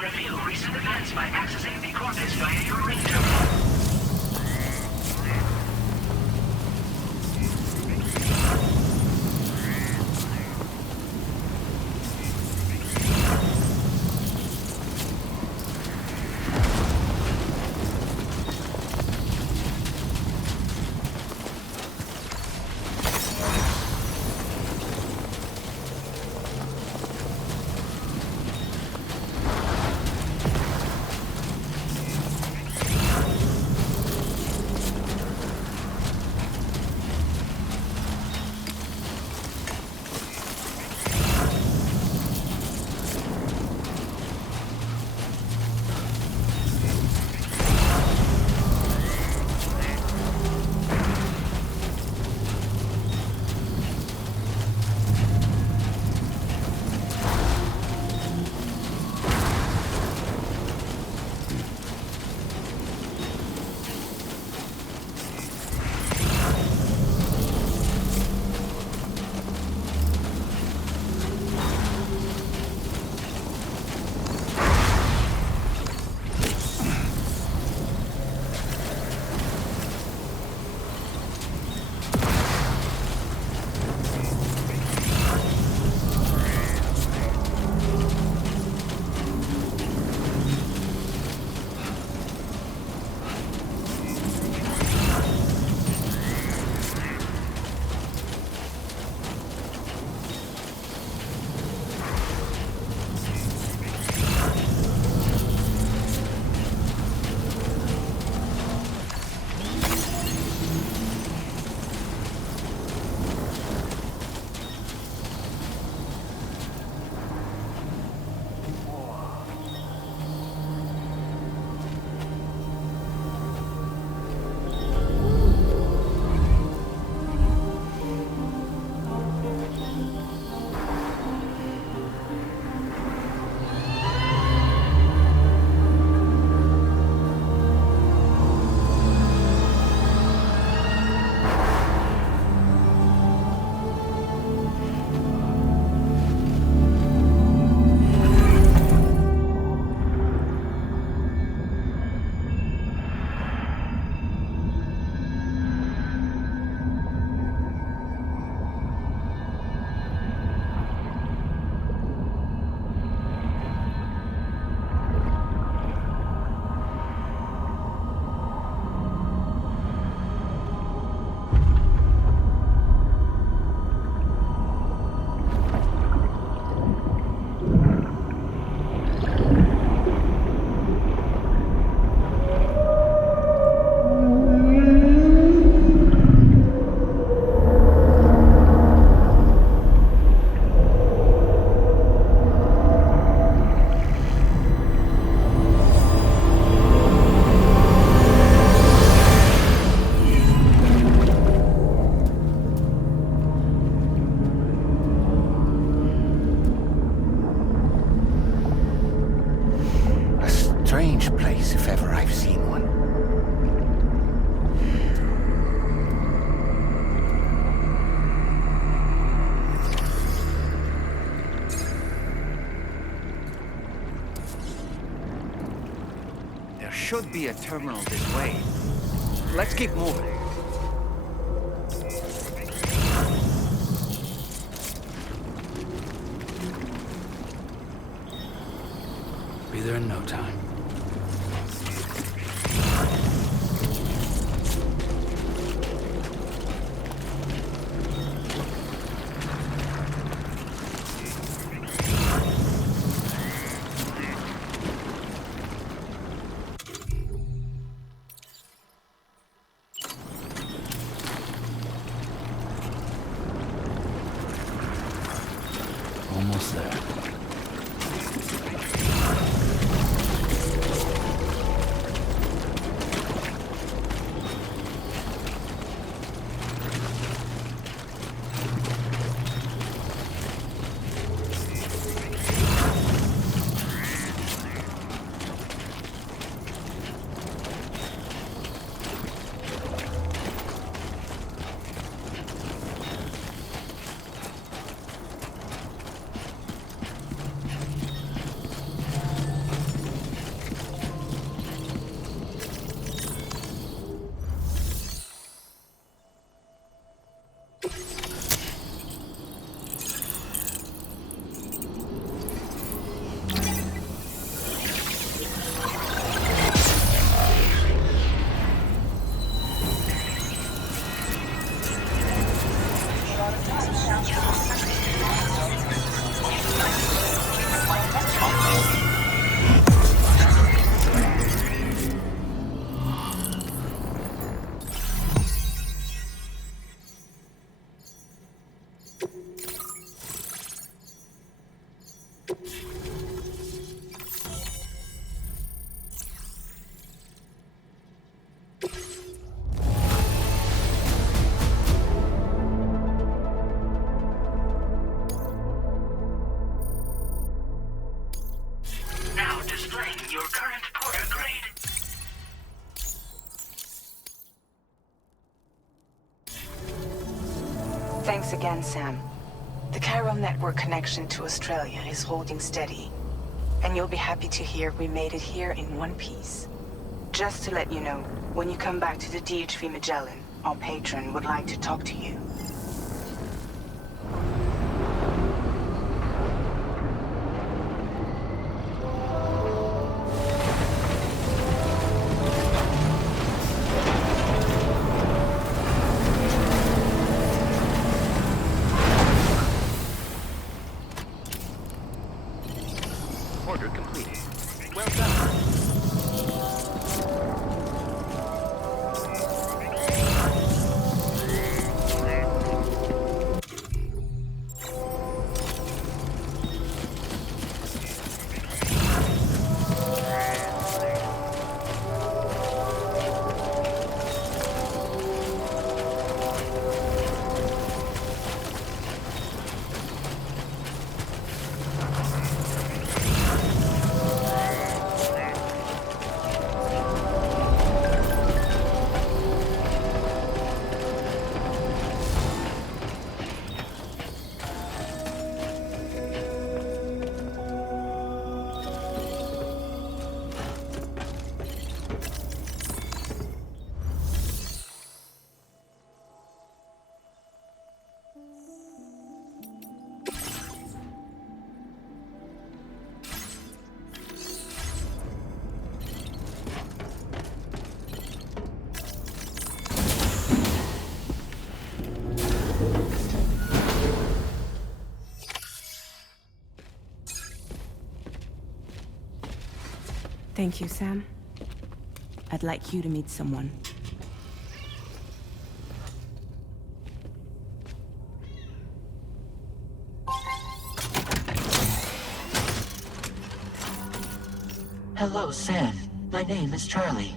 Review recent events by accessing the cortex via your ring terminal. Strange place, if ever I've seen one. There should be a terminal this way. Let's keep moving. Be there in no time. Almost there. Now displaying your current porter grade. Thanks again, Sam. The chiral network connection to Australia is holding steady. And you'll be happy to hear we made it here in one piece. Just to let you know, when you come back to the DHV Magellan, our patron would like to talk to you. Order completed. Well done. Thank you, Sam. I'd like you to meet someone. Hello, Sam. My name is Charlie.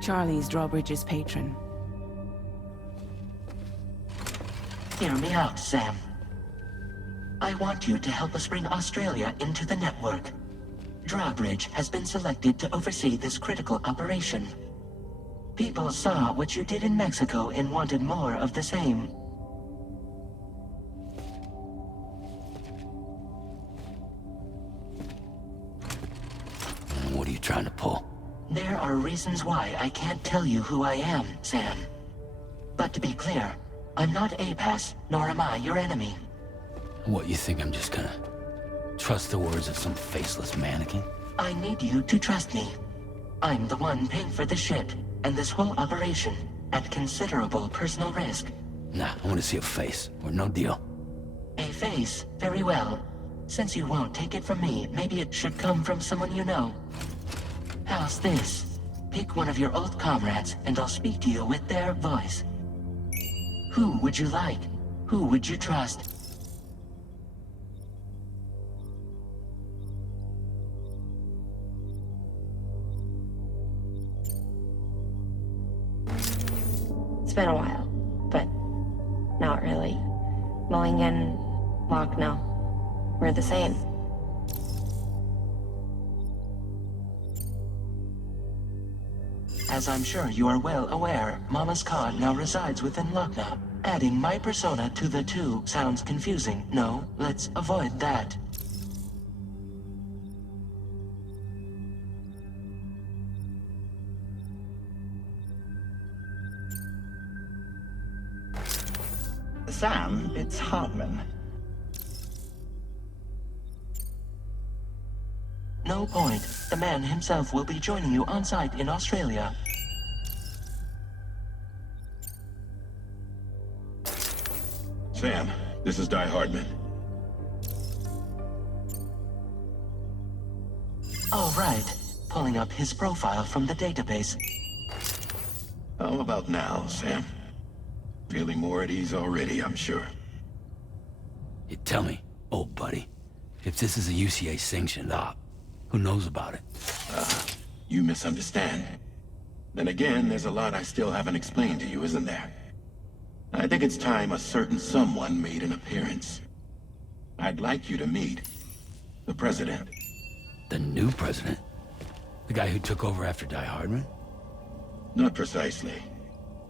Charlie's Drawbridge's patron. Hear me out, Sam. I want you to help us bring Australia into the network. Drawbridge has been selected to oversee this critical operation. People saw what you did in Mexico and wanted more of the same. What are you trying to pull? There are reasons why I can't tell you who I am, Sam. But to be clear, I'm not APAS, nor am I your enemy. What, you think I'm just gonna trust the words of some faceless mannequin? I need you to trust me. I'm the one paying for the shit, and this whole operation, at considerable personal risk. Nah, I want to see a face, or no deal. A face? Very well. Since you won't take it from me, maybe it should come from someone you know. How's this? Pick one of your old comrades, and I'll speak to you with their voice. Who would you like? Who would you trust? It's been a while, but not really. Mulligan, Locke, no. We're the same. As I'm sure you are well aware, Mama's Khan now resides within Lucknow. Adding my persona to the two sounds confusing. No, let's avoid that. Sam, it's Hartman. No point. The man himself will be joining you on site in Australia. Sam, this is Di Hardman. All right. Pulling up his profile from the database. How about now, Sam? Feeling more at ease already, I'm sure. You tell me, old buddy, if this is a UCA-sanctioned op, who knows about it? You misunderstand. Then again, there's a lot I still haven't explained to you, isn't there? I think it's time a certain someone made an appearance. I'd like you to meet the President. The new president? The guy who took over after Die Hardman? Not precisely.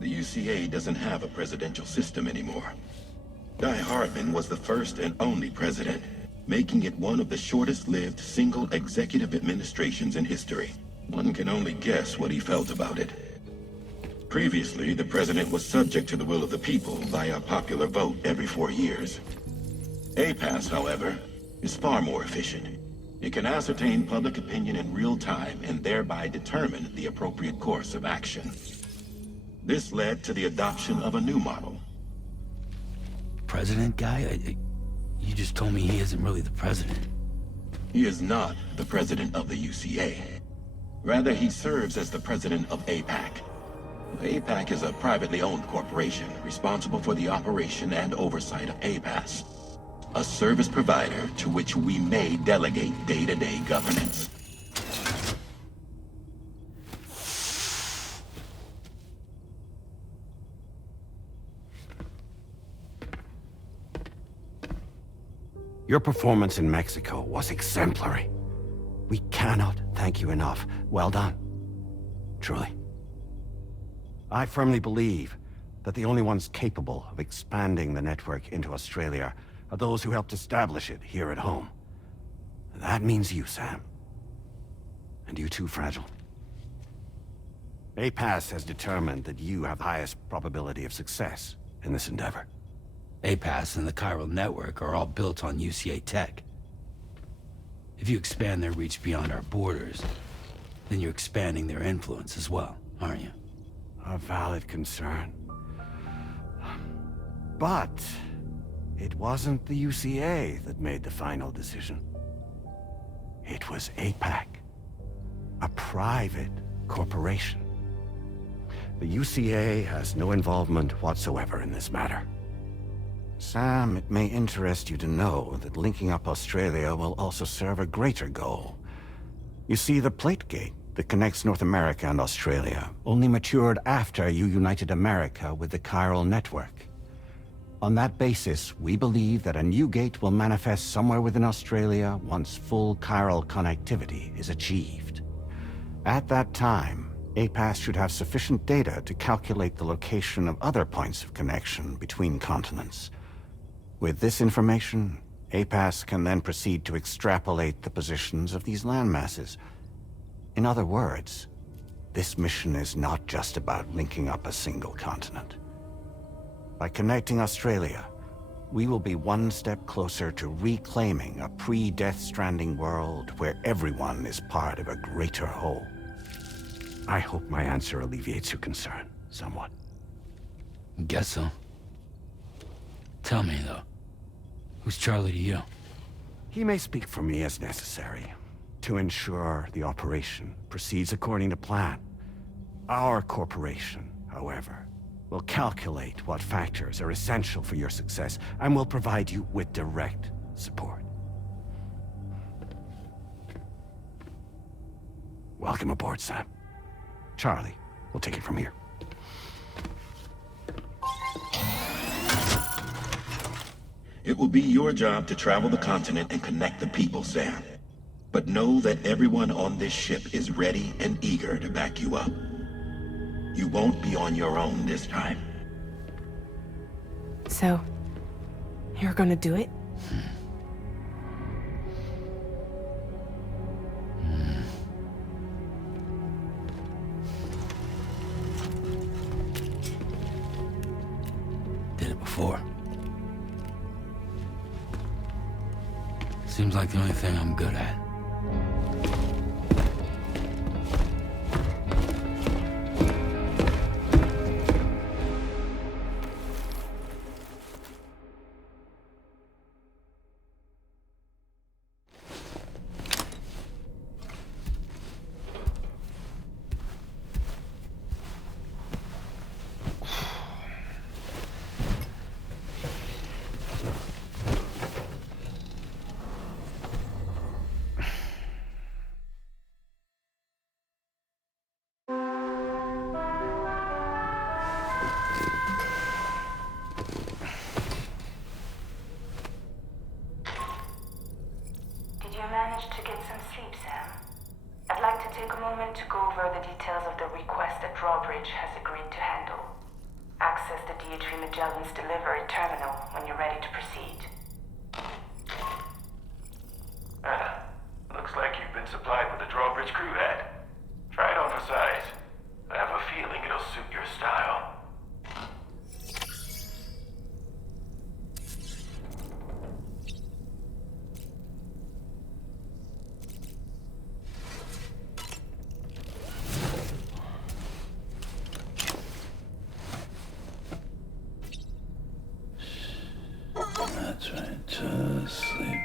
The UCA doesn't have a presidential system anymore. Die Hardman was the first and only president, making it one of the shortest-lived single executive administrations in history. One can only guess what he felt about it. Previously, the president was subject to the will of the people via popular vote every 4 years. APAS, however, is far more efficient. It can ascertain public opinion in real time and thereby determine the appropriate course of action. This led to the adoption of a new model. President guy? You just told me he isn't really the president. He is not the president of the UCA. Rather, he serves as the president of APAC. APAC is a privately owned corporation responsible for the operation and oversight of APAS, a service provider to which we may delegate day-to-day governance. Your performance in Mexico was exemplary. We cannot thank you enough. Well done. Truly. I firmly believe that the only ones capable of expanding the network into Australia are those who helped establish it here at home. That means you, Sam. And you too, Fragile. APAS has determined that you have the highest probability of success in this endeavor. APAS and the chiral network are all built on UCA tech. If you expand their reach beyond our borders, then you're expanding their influence as well, aren't you? A valid concern. But it wasn't the UCA that made the final decision. It was APAC, a private corporation. The UCA has no involvement whatsoever in this matter. Sam, it may interest you to know that linking up Australia will also serve a greater goal. You see, the plate gate that connects North America and Australia only matured after you united America with the chiral network. On that basis, we believe that a new gate will manifest somewhere within Australia once full chiral connectivity is achieved. At that time, APAS should have sufficient data to calculate the location of other points of connection between continents. With this information, APAS can then proceed to extrapolate the positions of these landmasses. In other words, this mission is not just about linking up a single continent. By connecting Australia, we will be one step closer to reclaiming a pre-Death Stranding world where everyone is part of a greater whole. I hope my answer alleviates your concern somewhat. Guess so. Tell me, though, who's Charlie to you? He may speak for me as necessary to ensure the operation proceeds according to plan. Our corporation, however, will calculate what factors are essential for your success and will provide you with direct support. Welcome aboard, Sam. Charlie, we'll take it from here. It will be your job to travel the continent and connect the people, Sam. But know that everyone on this ship is ready and eager to back you up. You won't be on your own this time. So, you're gonna do it? Did it before. Seems like the only thing I'm good at. manage to get some sleep, Sam? I'd like to take a moment to go over the details of the request that Drawbridge has agreed to handle. Access the DHV Magellan's delivery terminal when you're ready to proceed. Looks like you've been supplied with a Drawbridge crew hat. Try it on for size. I have a feeling it'll suit your style. That's right, just sleep.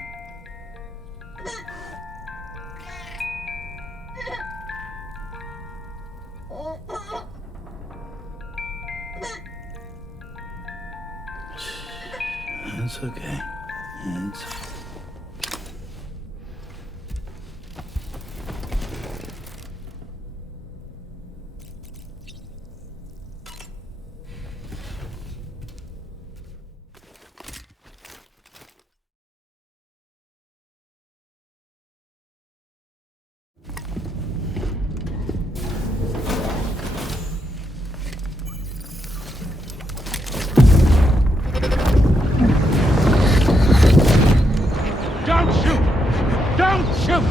It's okay. It's... Don't shoot! Don't shoot!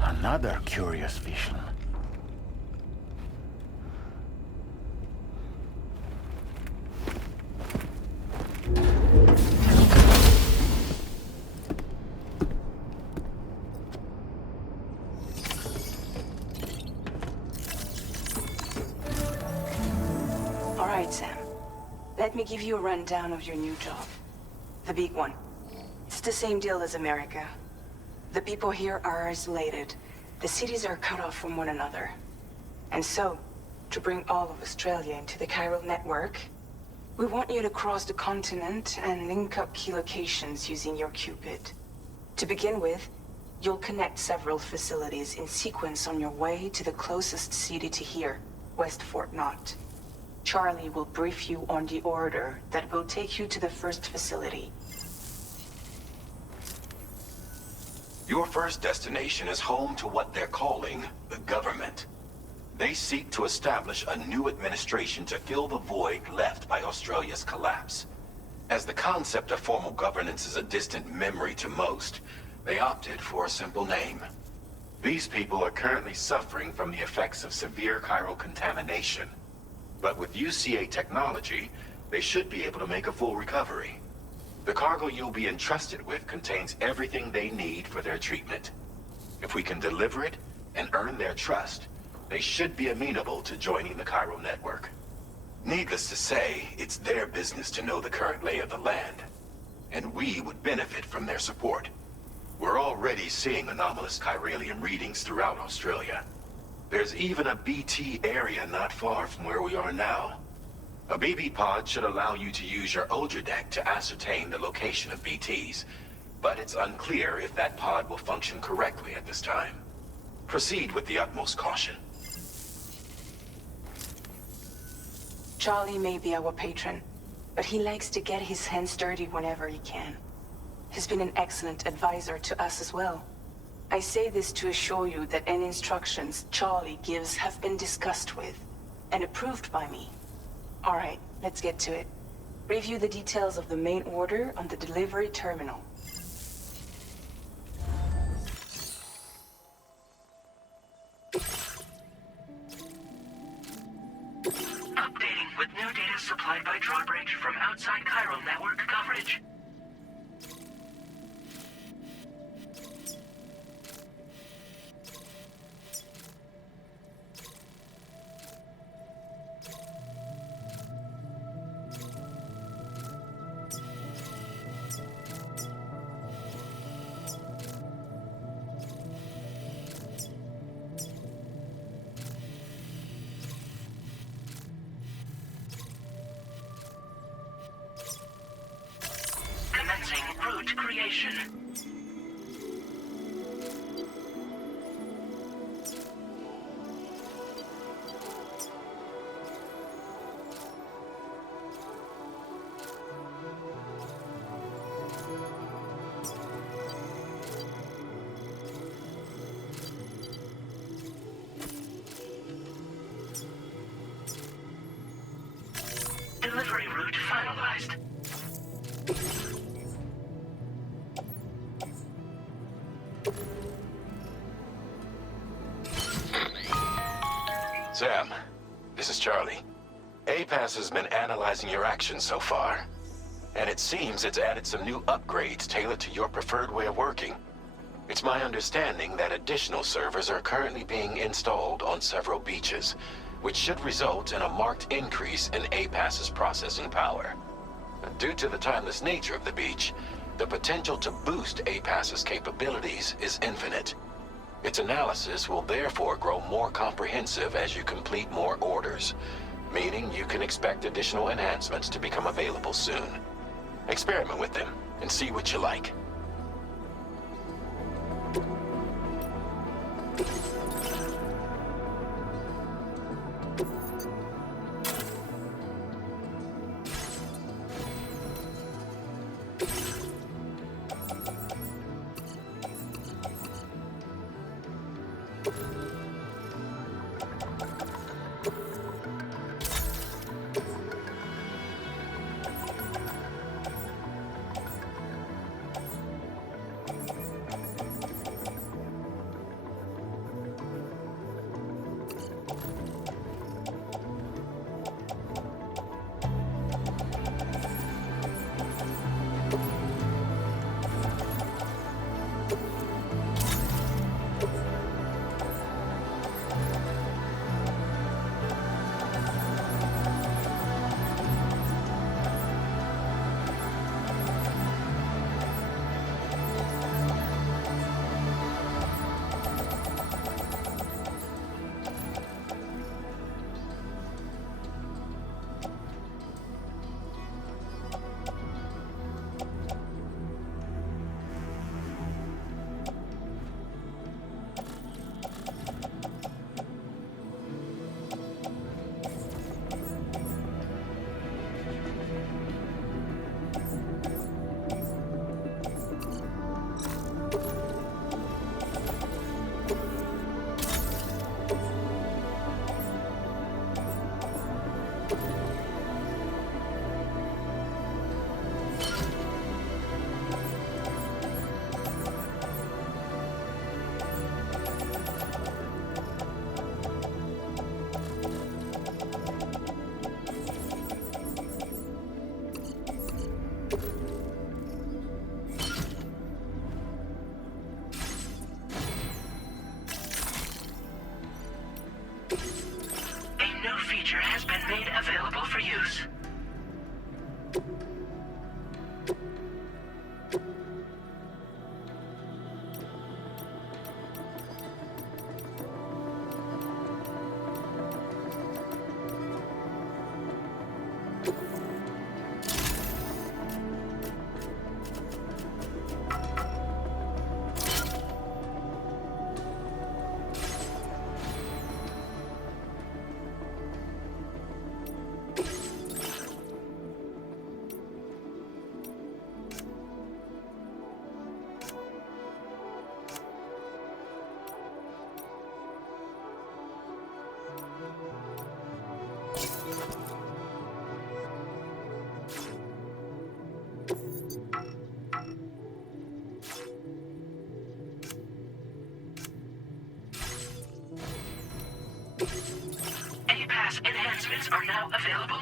Another curious vision. All right, Sam. Let me give you a rundown of your new job. The big one. It's the same deal as America. The people here are isolated. The cities are cut off from one another. And so, to bring all of Australia into the chiral network, we want you to cross the continent and link up key locations using your Cupid. To begin with, you'll connect several facilities in sequence on your way to the closest city to here, West Fort Knott. Charlie will brief you on the order that will take you to the first facility. Your first destination is home to what they're calling the government. They seek to establish a new administration to fill the void left by Australia's collapse. As the concept of formal governance is a distant memory to most, they opted for a simple name. These people are currently suffering from the effects of severe chiral contamination. But with UCA technology, they should be able to make a full recovery. The cargo you'll be entrusted with contains everything they need for their treatment. If we can deliver it and earn their trust, they should be amenable to joining the chiral network. Needless to say, it's their business to know the current lay of the land, and we would benefit from their support. We're already seeing anomalous chiralium readings throughout Australia. There's even a BT area not far from where we are now. A BB pod should allow you to use your Ultra deck to ascertain the location of BTs, but it's unclear if that pod will function correctly at this time. Proceed with the utmost caution. Charlie may be our patron, but he likes to get his hands dirty whenever he can. He's been an excellent advisor to us as well. I say this to assure you that any instructions Charlie gives have been discussed with and approved by me. All right, let's get to it. Review the details of the main order on the delivery terminal. Updating with new data supplied by Drawbridge from outside chiral network coverage. Commencing route creation. Sam, this is Charlie. APAS has been analyzing your actions so far, and it seems it's added some new upgrades tailored to your preferred way of working. It's my understanding that additional servers are currently being installed on several beaches, which should result in a marked increase in APAS's processing power. Due to the timeless nature of the beach, the potential to boost APAS's capabilities is infinite. Its analysis will therefore grow more comprehensive as you complete more orders, meaning you can expect additional enhancements to become available soon. Experiment with them and see what you like. A new feature has been made available for use. APAS enhancements are now available.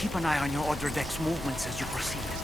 Keep an eye on your other deck's movements as you proceed.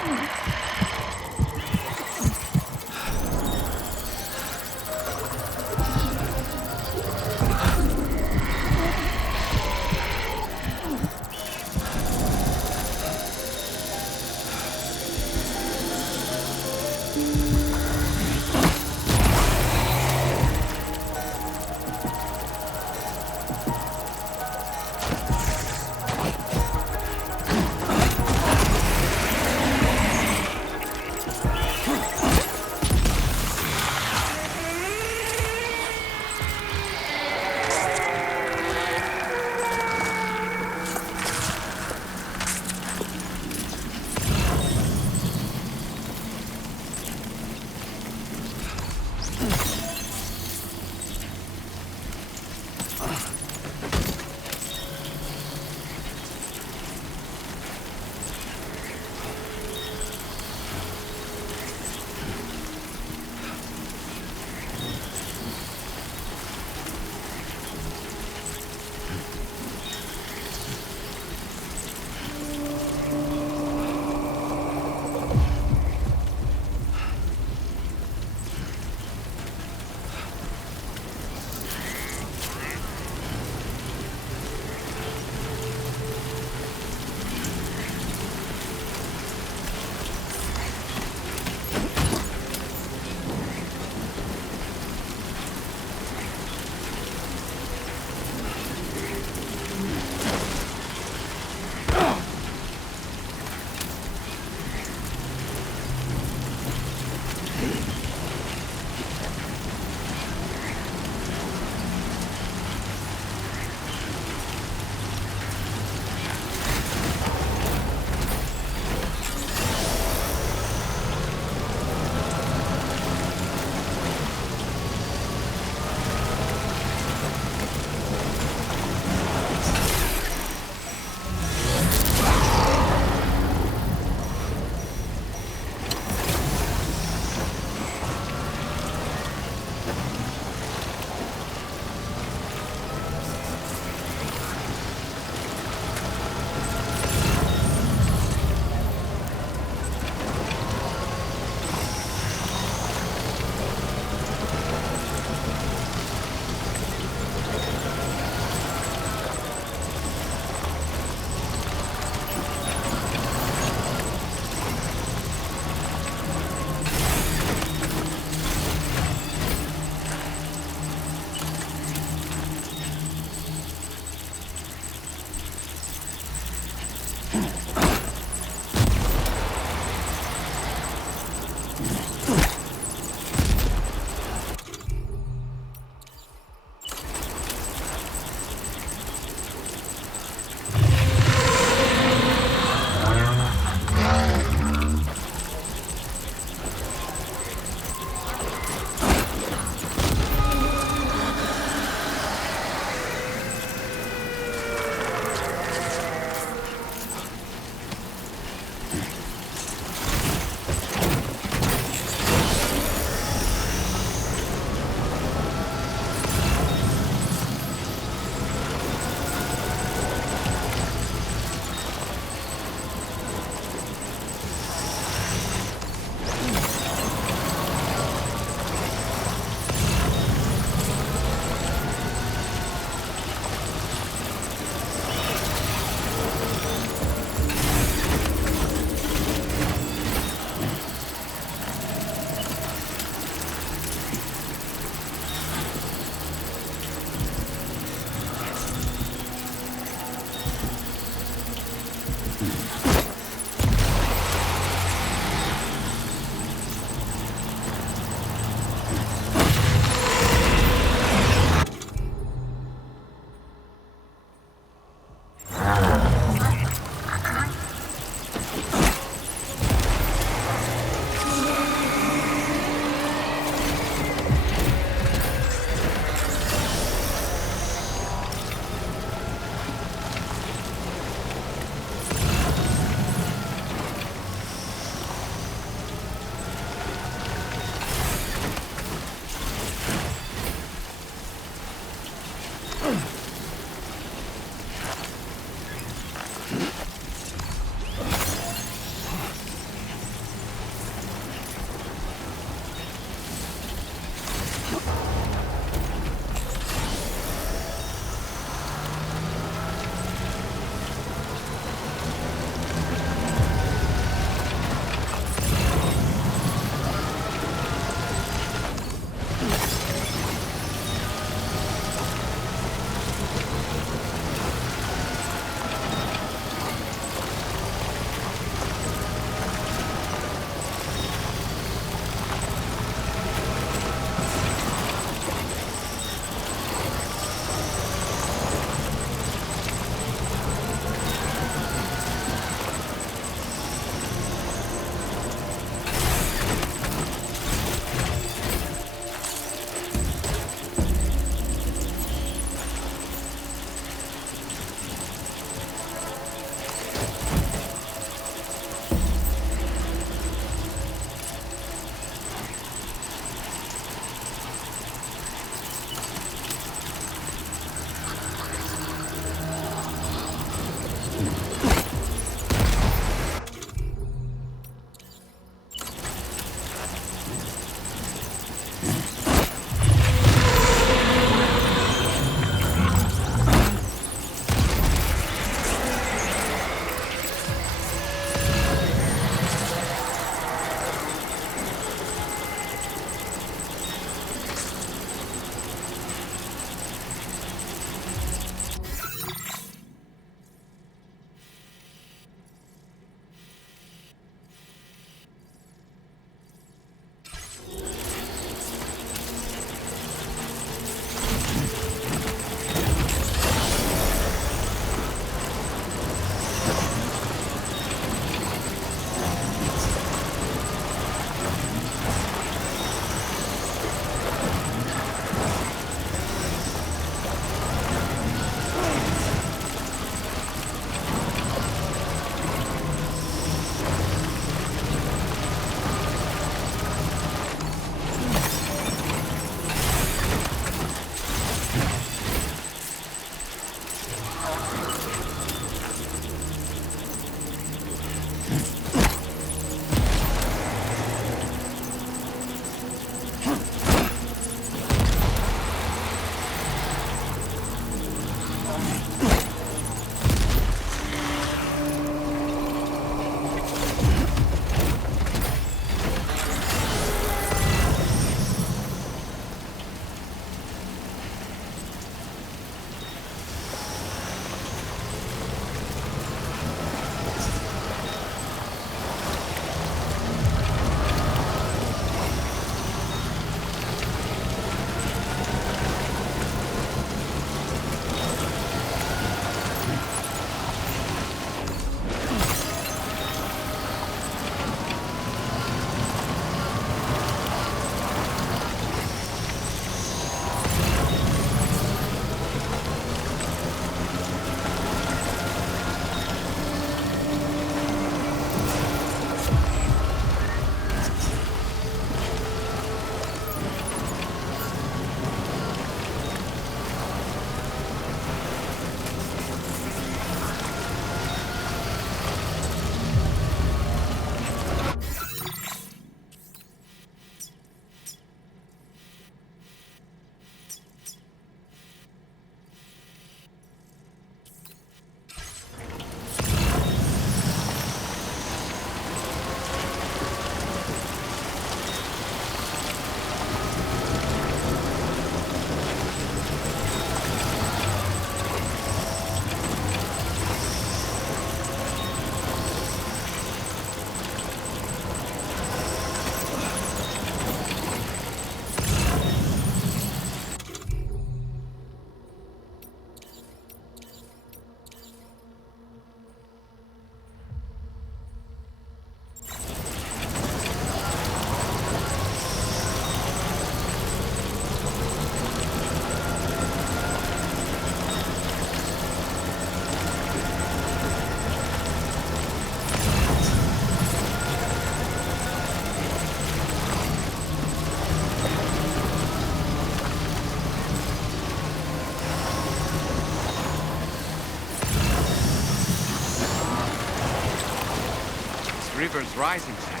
river's rising, Sam.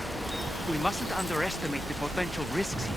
We mustn't underestimate the potential risks here.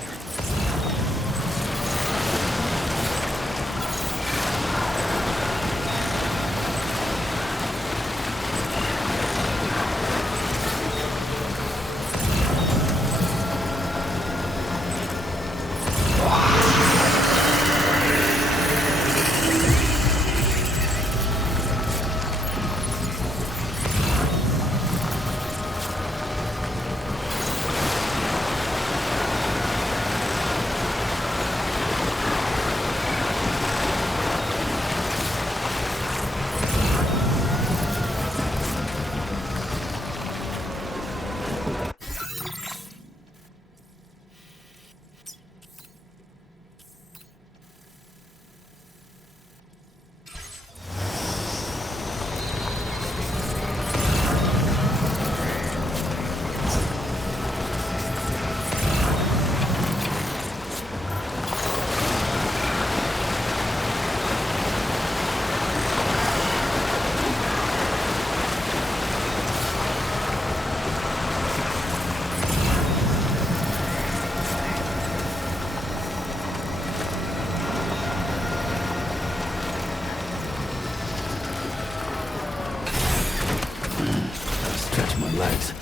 Stretch my legs.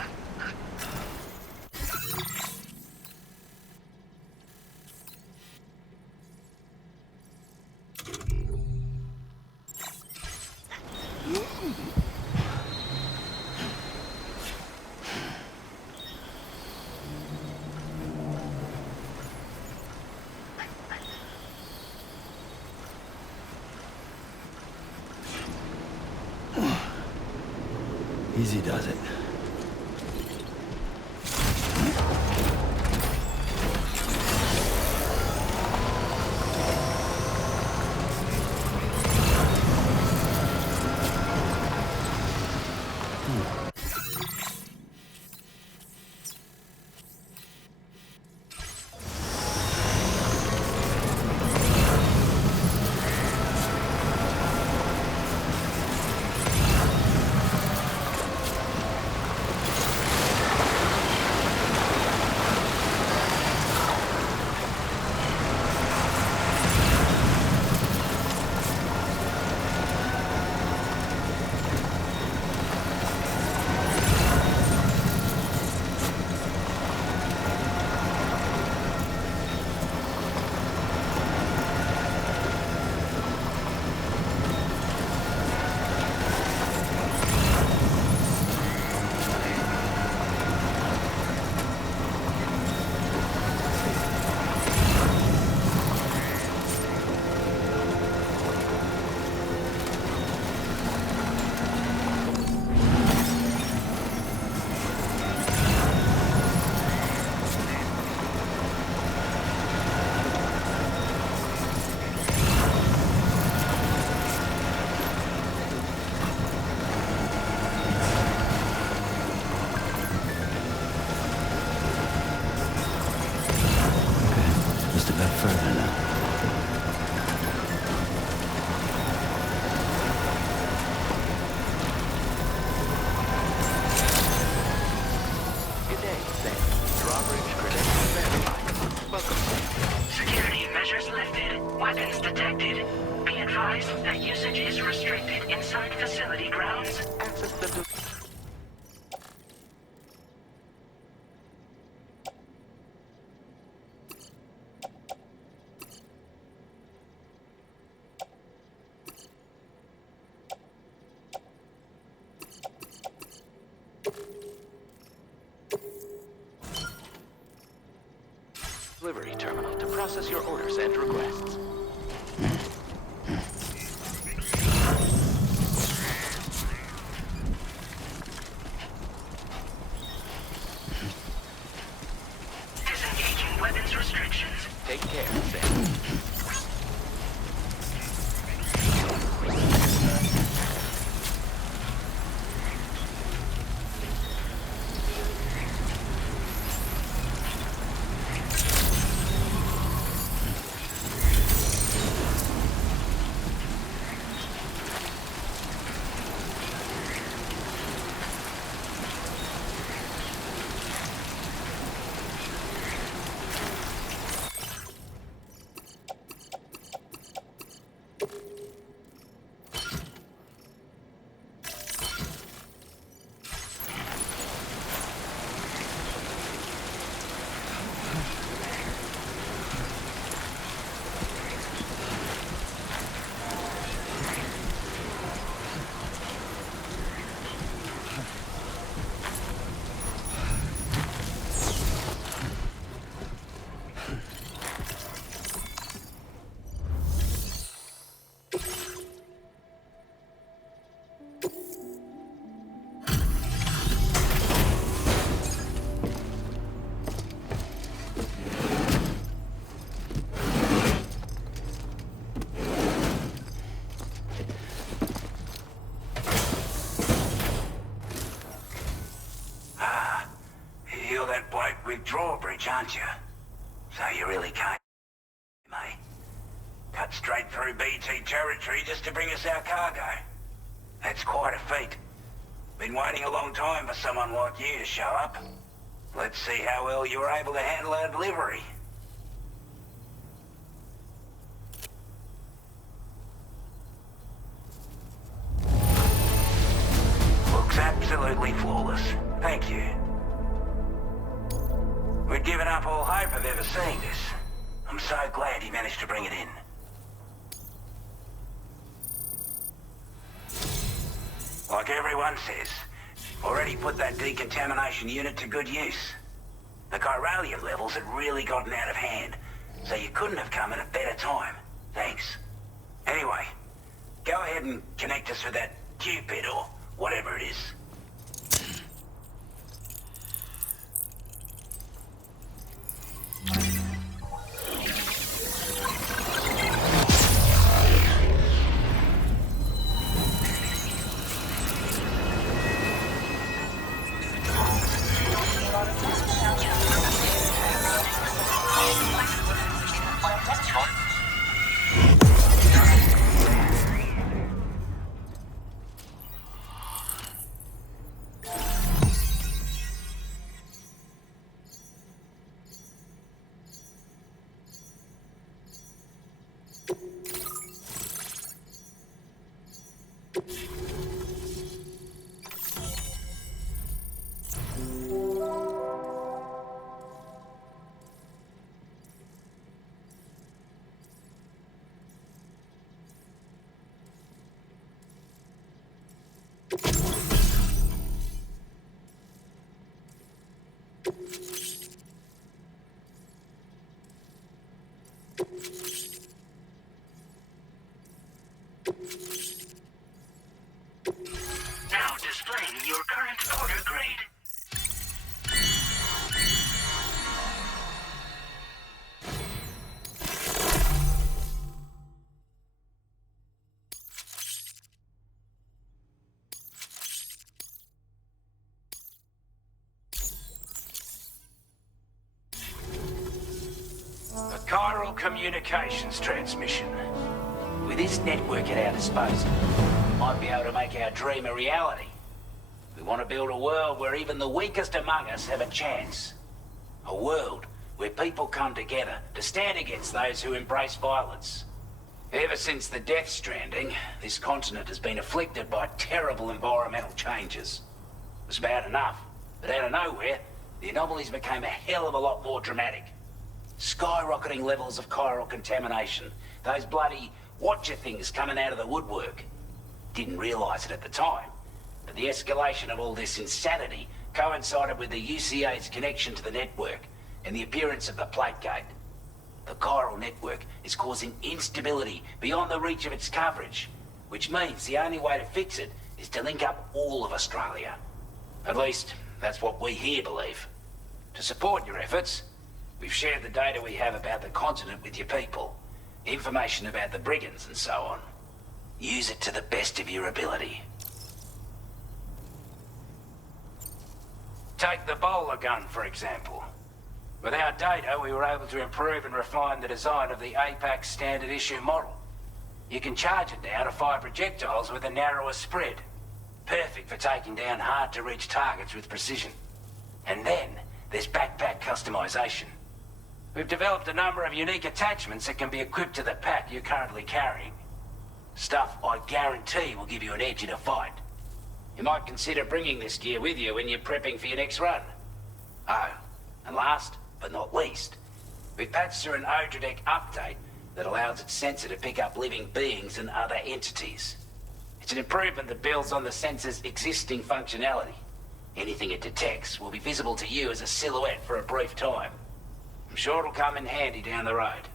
Easy does it. Just a bit further now. Good day, Sam. Drawbridge credentials verified. Welcome. Security measures lifted. Weapons detected. Be advised that usage is restricted inside facility grounds. Access the... delivery terminal to process your orders and requests. Disengaging weapons restrictions. Take care, Sam. drawbridge, aren't you? So you really can't, mate. Cut straight through BT territory just to bring us our cargo. That's quite a feat. Been waiting a long time for someone like you to show up. Let's see how well you were able to handle our delivery. Looks absolutely flawless. Thank you. We'd given up all hope of ever seeing this. I'm so glad you managed to bring it in. Like everyone says, already put that decontamination unit to good use. The chiralium levels had really gotten out of hand, so you couldn't have come at a better time. Thanks. Anyway, go ahead and connect us with that Cupid or whatever it is. Now displaying your current order grade. A chiral communications transmission. With this network at our disposal, we might be able to make our dream a reality. We want to build a world where even the weakest among us have a chance. A world where people come together to stand against those who embrace violence. Ever since the death stranding, this continent has been afflicted by terrible environmental changes. It was bad enough, but out of nowhere, the anomalies became a hell of a lot more dramatic. Skyrocketing levels of chiral contamination. Those bloody watcher things coming out of the woodwork. Didn't realize it at the time, but the escalation of all this insanity coincided with the UCA's connection to the network and the appearance of the plate gate. The chiral network is causing instability beyond the reach of its coverage, which means the only way to fix it is to link up all of Australia. At least, that's what we here believe. To support your efforts, we've shared the data we have about the continent with your people. Information about the brigands and so on. Use it to the best of your ability. Take the bowler gun, for example. With our data, we were able to improve and refine the design of the APAC standard issue model. You can charge it now to fire projectiles with a narrower spread. Perfect for taking down hard-to-reach targets with precision. And then, there's backpack customization. We've developed a number of unique attachments that can be equipped to the pack you're currently carrying. Stuff I guarantee will give you an edge in a fight. You might consider bringing this gear with you when you're prepping for your next run. Oh, and last but not least, we've patched through an Odradek update that allows its sensor to pick up living beings and other entities. It's an improvement that builds on the sensor's existing functionality. Anything it detects will be visible to you as a silhouette for a brief time. I'm sure it'll come in handy down the road.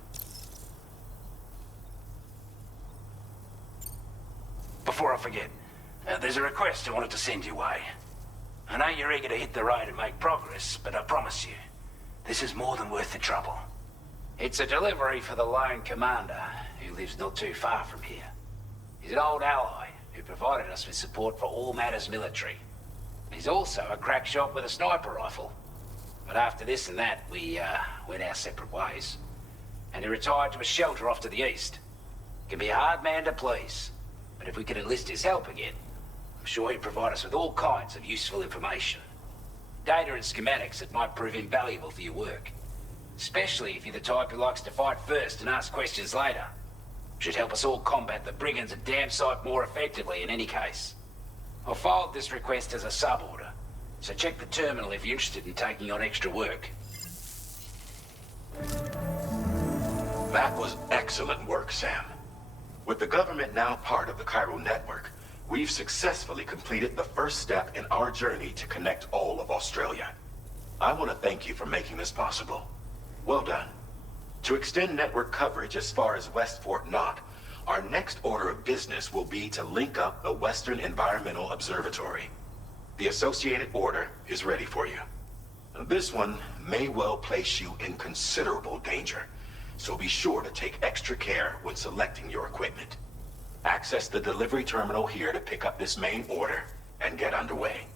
Before I forget, there's a request I wanted to send your way. I know you're eager to hit the road and make progress, but I promise you, this is more than worth the trouble. It's a delivery for the lone commander, who lives not too far from here. He's an old ally who provided us with support for all matters military. He's also a crack shot with a sniper rifle. But after this and that, we went our separate ways. And he retired to a shelter off to the east. Can be a hard man to please, but if we could enlist his help again, I'm sure he'd provide us with all kinds of useful information. Data and schematics that might prove invaluable for your work. Especially if you're the type who likes to fight first and ask questions later. Should help us all combat the brigands a damn sight more effectively in any case. I've filed this request as a sub-order, so check the terminal if you're interested in taking on extra work. That was excellent work, Sam. With the government now part of the Chiral network, we've successfully completed the first step in our journey to connect all of Australia. I want to thank you for making this possible. Well done. To extend network coverage as far as West Fort Knott, our next order of business will be to link up the Western Environmental Observatory. The associated order is ready for you. This one may well place you in considerable danger, so be sure to take extra care when selecting your equipment. Access the delivery terminal here to pick up this main order and get underway.